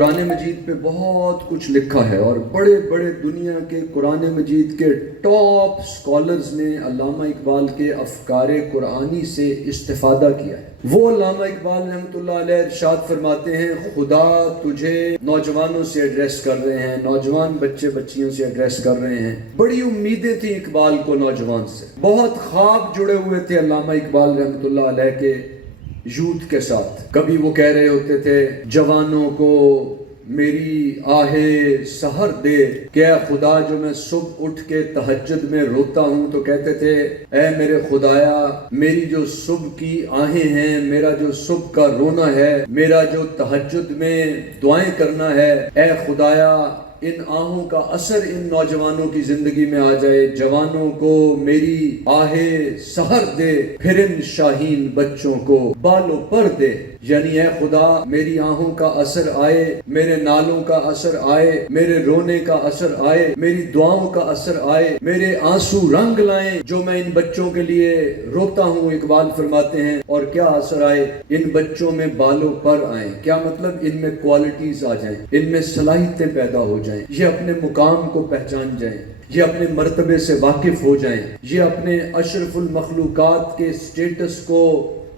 قرآن مجید پہ بہت کچھ لکھا ہے اور بڑے بڑے دنیا کے قرآن مجید کے ٹاپ سکولرز نے علامہ اقبال کے افکار قرآنی سے استفادہ کیا ہے۔ وہ علامہ اقبال رحمۃ اللہ علیہ ارشاد فرماتے ہیں، خدا تجھے نوجوانوں سے ایڈریس کر رہے ہیں، نوجوان بچے بچیوں سے ایڈریس کر رہے ہیں۔ بڑی امیدیں تھیں اقبال کو نوجوان سے، بہت خواب جڑے ہوئے تھے علامہ اقبال رحمۃ اللہ علیہ کے یوتھ کے ساتھ۔ کبھی وہ کہہ رہے ہوتے تھے جوانوں کو میری آہے سحر دے کہ اے خدا جو میں صبح اٹھ کے تہجد میں روتا ہوں تو کہتے تھے اے میرے خدایا میری جو صبح کی آہیں ہیں، میرا جو صبح کا رونا ہے، میرا جو تہجد میں دعائیں کرنا ہے، اے خدایا ان آہوں کا اثر ان نوجوانوں کی زندگی میں آ جائے، جوانوں کو میری آہے سحر دے، پھر ان شاہین بچوں کو بالوں پر دے۔ یعنی اے خدا میری آہوں کا اثر آئے، میرے نالوں کا اثر آئے، میرے رونے کا اثر آئے، میری دعاؤں کا اثر آئے، میرے آنسو رنگ لائیں جو میں ان بچوں کے لیے روتا ہوں۔ اقبال فرماتے ہیں اور کیا اثر آئے، ان بچوں میں بالوں پر آئیں۔ کیا مطلب؟ ان میں کوالٹیز آ جائیں، ان میں صلاحیتیں پیدا ہو جائیں، یہ اپنے مقام کو پہچان جائیں، یہ اپنے مرتبے سے واقف ہو جائیں، یہ اپنے اشرف المخلوقات کے سٹیٹس کو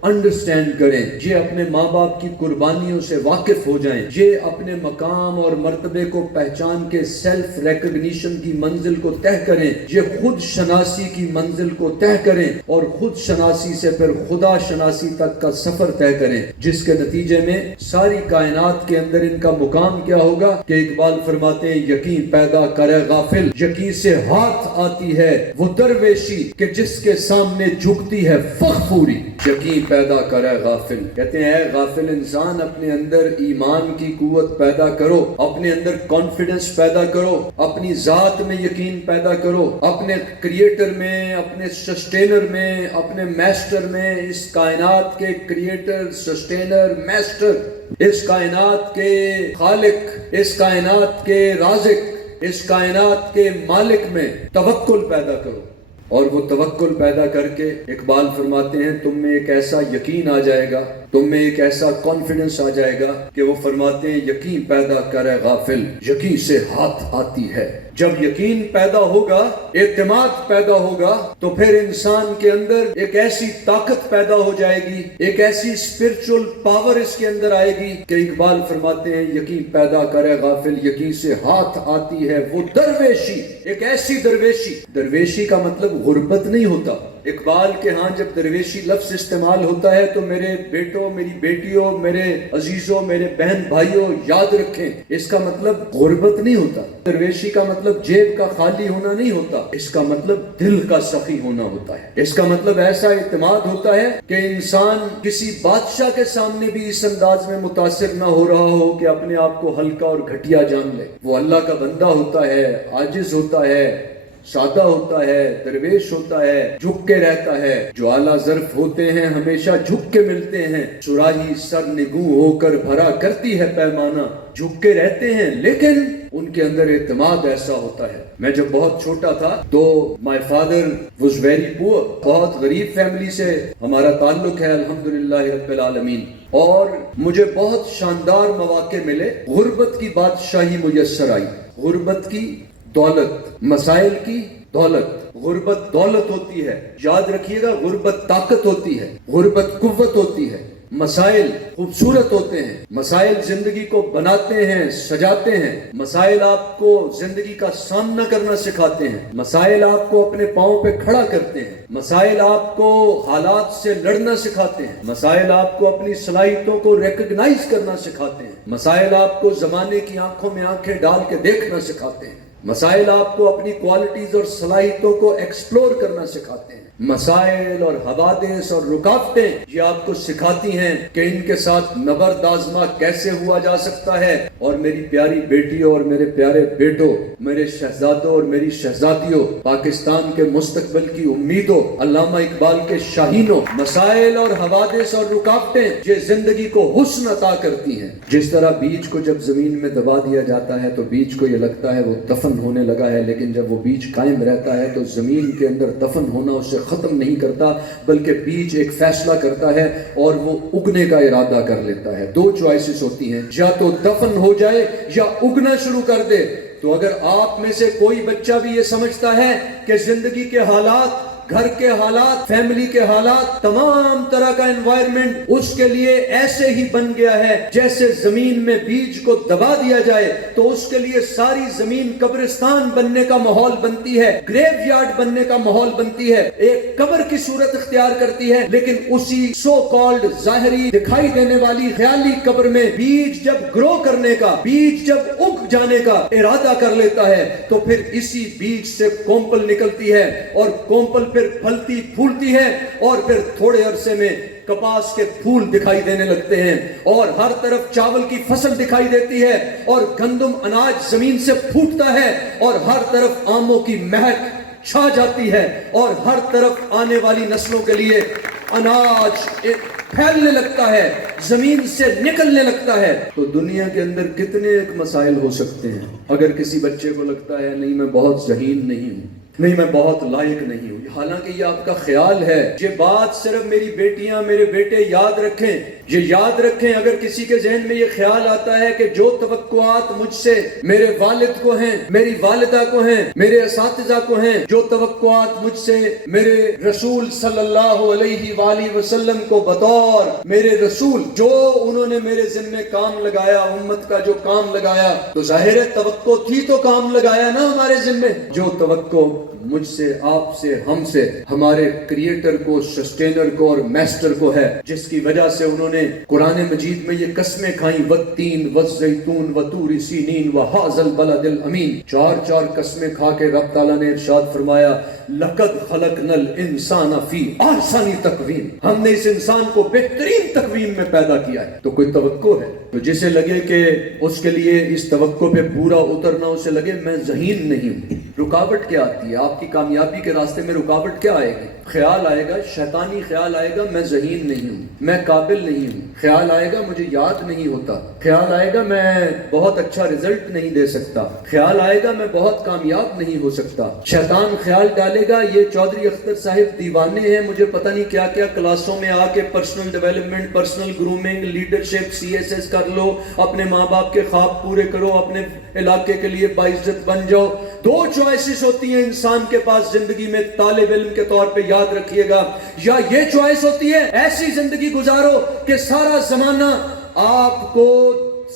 انڈرسٹینڈ کریں، یہ اپنے ماں باپ کی قربانیوں سے واقف ہو جائیں، یہ اپنے مقام اور مرتبے کو پہچان کے سیلف ریکگنیشن کی منزل کو طے کریں، یہ خود شناسی کی منزل کو طے کریں اور خود شناسی سے پھر خدا شناسی تک کا سفر طے کریں، جس کے نتیجے میں ساری کائنات کے اندر ان کا مقام کیا ہوگا کہ اقبال فرماتے ہیں یقین پیدا کرے غافل، یقین سے ہاتھ آتی ہے وہ درویشی کہ جس کے سامنے جھکتی ہے فخفوری۔ یقین پیدا کرے غافل، کہتے ہیں اے غافل انسان اپنے اندر ایمان کی قوت پیدا کرو، اپنے اندر کانفیڈنس پیدا کرو، اپنی ذات میں یقین پیدا کرو، اپنے کریٹر میں، اپنے سسٹینر میں، اپنے میسٹر میں، اس کائنات کے کریٹر، سسٹینر، میسٹر، اس کائنات کے خالق، اس کائنات کے رازق، اس کائنات کے مالک میں توکل پیدا کرو۔ اور وہ توکل پیدا کر کے اقبال فرماتے ہیں تم میں ایک ایسا یقین آ جائے گا، تم میں ایک ایسا کانفیڈنس آ جائے گا کہ وہ فرماتے ہیں یقین پیدا کرے غافل، یقین سے ہاتھ آتی ہے۔ جب یقین پیدا ہوگا، اعتماد پیدا ہوگا تو پھر انسان کے اندر ایک ایسی طاقت پیدا ہو جائے گی، ایک ایسی اسپرچول پاور اس کے اندر آئے گی کہ اقبال فرماتے ہیں یقین پیدا کرے غافل، یقین سے ہاتھ آتی ہے وہ درویشی، ایک ایسی درویشی۔ درویشی کا مطلب غربت نہیں ہوتا۔ اقبال کے ہاں جب درویشی لفظ استعمال ہوتا ہے تو میرے بیٹوں، میری بیٹیوں، میرے عزیزوں، میرے بہن بھائیوں یاد رکھیں، اس کا مطلب غربت نہیں ہوتا۔ درویشی کا مطلب جیب کا خالی ہونا نہیں ہوتا، اس کا مطلب دل کا سخی ہونا ہوتا ہے۔ اس کا مطلب ایسا اعتماد ہوتا ہے کہ انسان کسی بادشاہ کے سامنے بھی اس انداز میں متاثر نہ ہو رہا ہو کہ اپنے آپ کو ہلکا اور گھٹیا جان لے۔ وہ اللہ کا بندہ ہوتا ہے، عاجز ہوتا ہے، سادہ ہوتا ہے، درویش ہوتا ہے، جھک کے رہتا ہے۔ جو اعلیٰ ظرف ہوتے ہیں ہمیشہ جھک کے ملتے ہیں، صراحی سر نگوں ہو کر بھرا کرتی ہے پیمانہ، جھک کے رہتے ہیں لیکن ان کے اندر اعتماد ایسا ہوتا ہے۔ میں جب بہت چھوٹا تھا تو my father was very poor، بہت غریب فیملی سے ہمارا تعلق ہے الحمدللہ رب العالمین، اور مجھے بہت شاندار مواقع ملے، غربت کی بادشاہی میسر آئی، غربت کی دولت، مسائل کی دولت۔ غربت دولت ہوتی ہے، یاد رکھیے گا، غربت طاقت ہوتی ہے، غربت قوت ہوتی ہے، مسائل خوبصورت ہوتے ہیں، مسائل زندگی کو بناتے ہیں، سجاتے ہیں، مسائل آپ کو زندگی کا سامنا کرنا سکھاتے ہیں، مسائل آپ کو اپنے پاؤں پہ کھڑا کرتے ہیں، مسائل آپ کو حالات سے لڑنا سکھاتے ہیں، مسائل آپ کو اپنی صلاحیتوں کو ریکگنائز کرنا سکھاتے ہیں، مسائل آپ کو زمانے کی آنکھوں میں آنکھیں ڈال کے دیکھنا سکھاتے ہیں، مسائل آپ کو اپنی کوالٹیز اور صلاحیتوں کو ایکسپلور کرنا سکھاتے ہیں۔ مسائل اور حوادث اور رکاوٹیں یہ آپ کو سکھاتی ہیں کہ ان کے ساتھ نبرد آزما کیسے ہوا جا سکتا ہے۔ اور میری پیاری بیٹیوں اور میرے پیارے بیٹوں، میرے شہزادوں اور میری شہزادیوں، پاکستان کے مستقبل کی امیدوں، علامہ اقبال کے شاہینوں، مسائل اور حوادث اور رکاوٹیں یہ زندگی کو حسن عطا کرتی ہیں۔ جس طرح بیج کو جب زمین میں دبا دیا جاتا ہے تو بیج کو یہ لگتا ہے وہ دفن ہونے لگا ہے، لیکن جب وہ بیج قائم رہتا ہے تو زمین کے اندر دفن ہونا اسے ختم نہیں کرتا بلکہ بیج ایک فیصلہ کرتا ہے اور وہ اگنے کا ارادہ کر لیتا ہے. 2 چوائسز ہوتی ہیں, یا تو دفن ہو جائے یا اگنا شروع کر دے. تو اگر آپ میں سے کوئی بچہ بھی یہ سمجھتا ہے کہ زندگی کے حالات, گھر کے حالات, فیملی کے حالات, تمام طرح کا انوائرمنٹ اس کے لیے ایسے ہی بن گیا ہے جیسے زمین میں بیج کو دبا دیا جائے, تو اس کے لیے ساری زمین قبرستان بننے کا ماحول بنتی ہے, گریو یارڈ بننے کا ماحول بنتی ہے, ایک قبر کی صورت اختیار کرتی ہے. لیکن اسی سو کالڈ ظاہری دکھائی دینے والی خیالی قبر میں بیج جب گرو کرنے کا, بیج جب اگ جانے کا ارادہ کر لیتا ہے تو پھر اسی بیج سے کومپل نکلتی ہے, اور کومپل پھر پھلتی پھولتی ہے, اور پھر تھوڑے عرصے میں کپاس کے پھول دکھائی دینے لگتے ہیں, اور ہر طرف چاول کی فصل دکھائی دیتی ہے, اور گندم اناج زمین سے پھوٹتا ہے, اور ہر طرف آموں کی مہک چھا جاتی ہے, اور ہر طرف آنے والی نسلوں کے لیے اناج پھیلنے لگتا ہے, زمین سے نکلنے لگتا ہے. تو دنیا کے اندر کتنے ایک مسائل ہو سکتے ہیں. اگر کسی بچے کو لگتا ہے نہیں میں بہت ذہین نہیں ہوں, نہیں میں بہت لائق نہیں ہوں, حالانکہ یہ آپ کا خیال ہے. یہ بات صرف میری بیٹیاں میرے بیٹے یاد رکھیں, یہ یاد رکھیں. اگر کسی کے ذہن میں یہ خیال آتا ہے کہ جو توقعات مجھ سے میرے والد کو ہیں, میری والدہ کو ہیں, میرے اساتذہ کو ہیں, جو توقعات مجھ سے میرے رسول صلی اللہ علیہ وآلہ وسلم کو بطور میرے رسول جو انہوں نے میرے ذمہ کام لگایا, امت کا جو کام لگایا, تو ظاہر توقع تھی تو کام لگایا نا ہمارے ذمہ. جو توقع مجھ سے, آپ سے, ہم سے ہمارے کریٹر کو, سسٹینر کو اور میسٹر کو ہے, جس کی وجہ سے انہوں نے قرآن مجید میں یہ قسمیں کھائیں, والتین والزیتون وطور سینین وہذا البلد الامین. 4 قسمیں کھا کے رب تعالیٰ نے ارشاد فرمایا لقد خلقنا الانسان فی احسن تقویم, ہم نے اس انسان کو بہترین تقویم میں پیدا کیا ہے. تو کوئی توقع ہے, تو جسے لگے کہ اس کے لیے اس توقع پہ پورا اترنا, اسے لگے میں ذہین نہیں ہوں. رکاوٹ کیا آتی ہے آپ کی کامیابی کے راستے میں؟ رکاوٹ کیا آئے گی؟ خیال آئے گا, شیطانی خیال آئے گا میں ذہین نہیں ہوں, میں قابل نہیں ہوں. خیال آئے گا مجھے یاد نہیں ہوتا. خیال آئے گا میں بہت اچھا رزلٹ نہیں دے سکتا. خیال آئے گا میں بہت کامیاب نہیں ہو سکتا. شیطان خیال ڈالے گا یہ چودھری اختر صاحب دیوانے ہیں, مجھے پتہ نہیں کیا کیا کلاسوں میں آ کے personal development, personal grooming, leadership, CSS کر لو, اپنے ماں باپ کے خواب پورے کرو, اپنے علاقے کے لیے باعزت بن جاؤ. 2 چوائسز ہوتی ہیں انسان کے پاس زندگی میں, طالب علم کے طور پہ یاد رکھیے گا. یا یہ چوائس ہوتی ہے ایسی زندگی گزارو کہ سارا زمانہ آپ کو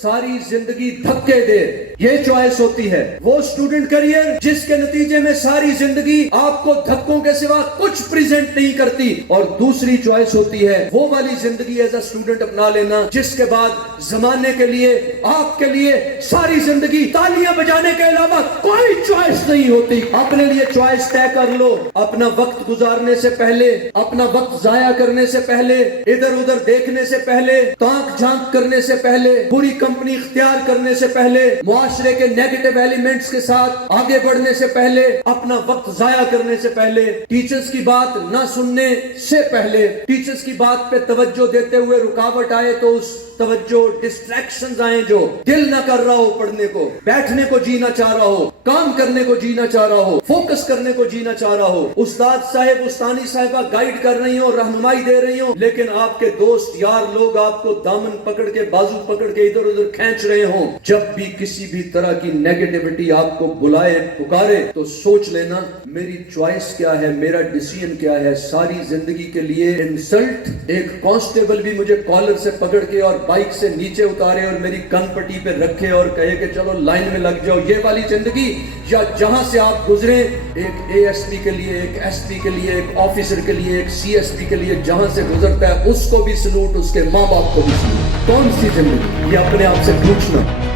ساری زندگی دھکے دے, یہ چوائس ہوتی ہے. وہ اسٹوڈنٹ کریئر جس کے نتیجے میں ساری زندگی آپ کو دھکوں کے سوا کچھ پریزنٹ نہیں کرتی. اور دوسری چوائس ہوتی ہے وہ والی زندگی ایز اے اسٹوڈنٹ اپنا لینا جس کے بعد زمانے کے لیے, آپ کے لیے ساری زندگی تالیاں بجانے کے علاوہ کوئی چوائس نہیں ہوتی. اپنے لیے چوائس طے کر لو. اپنا وقت گزارنے سے پہلے, اپنا وقت ضائع کرنے سے پہلے, ادھر ادھر دیکھنے سے پہلے, تانک جھانک کرنے سے پہلے, پوری کمپنی اختیار کرنے سے پہلے, معاشرے کے نیگیٹو ایلیمنٹس کے ساتھ آگے بڑھنے سے پہلے, اپنا وقت ضائع کرنے سے پہلے, ٹیچرز کی بات نہ سننے سے پہلے, ٹیچرز کی بات پہ توجہ دیتے ہوئے رکاوٹ آئے تو اس توجہ, ڈسٹریکشنز آئیں جو دل نہ کر رہا ہو پڑھنے کو, بیٹھنے کو جی نہ چاہ رہا ہو, کام کرنے کو جی نہ چاہ رہا ہو, فوکس کرنے کو جی نہ چاہ رہا ہو, استاد صاحب, استانی صاحبہ گائیڈ کر رہی ہوں, رہنمائی دے رہی ہوں, لیکن آپ کے دوست یار لوگ آپ کو دامن پکڑ کے, بازو پکڑ کے ادھر ادھر کھینچ رہے ہوں. جب بھی کسی بھی طرح کی نیگیٹیوٹی آپ کو بلائے, پکارے, تو سوچ لینا میری چوائس کیا ہے, میرا ڈیسیژن کیا ہے. ساری زندگی کے لیے انسلٹ, ایک کانسٹیبل بھی مجھے کالر سے پکڑ کے اور بائک سے نیچے اتارے اور میری کن پٹی پہ رکھے اور کہے کہ چلو لائن میں لگ جاؤ, یہ والی زندگی, یا جہاں سے آپ گزرے ایک ASP کے لیے, ایک SP کے لیے, ایک آفیسر کے لیے, ایک CSP کے لیے جہاں سے گزرتا ہے اس کو بھی سلوٹ, اس کے ماں باپ کو بھی سلوٹ. کون سی زندگی؟ یہ اپنے آپ سے پوچھنا.